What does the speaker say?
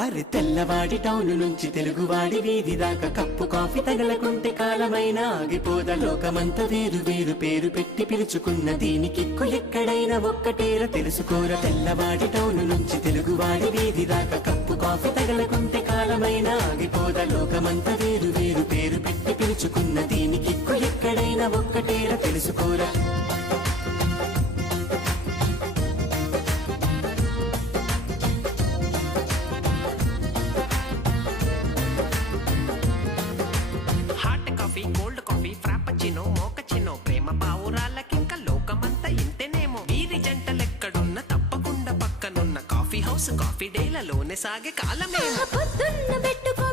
అరే తెల్లవాడి టౌను నుంచి తెలుగువాడి వీధి దాకా కప్పు కాఫీ తగలకుంటే కాలమైన ఆగిపోద. లోకమంత వేరు వేరు పేరు పెట్టి పిలుచుకున్న దీనికిక్కు ఎక్కడైనా ఒక్కటేర తెలుసుకోర. తెల్లవాడి టౌను నుంచి తెలుగువాడి వీధి దాకా కప్పు కాఫీ తగలకుంటే కాలమైన ఆగిపోద. లోకమంత వేరు వేరు పేరు పెట్టి పిలుచుకున్న దీనికిక్కు ఎక్కడైనా ఒక్కటేర తెలుసుకోర. కోల్డ్ కాఫీ ఫ్రాపచినో మోకచినో ప్రేమ పావురాలకింక లోకమంతా ఇంతేనేమో. వీరి జంటలెక్కడున్న తప్పకుండా పక్కనున్న కాఫీ హౌస్ కాఫీ డేలలోనే సాగే కాలమేమో. పొద్దున్న పెట్టుకో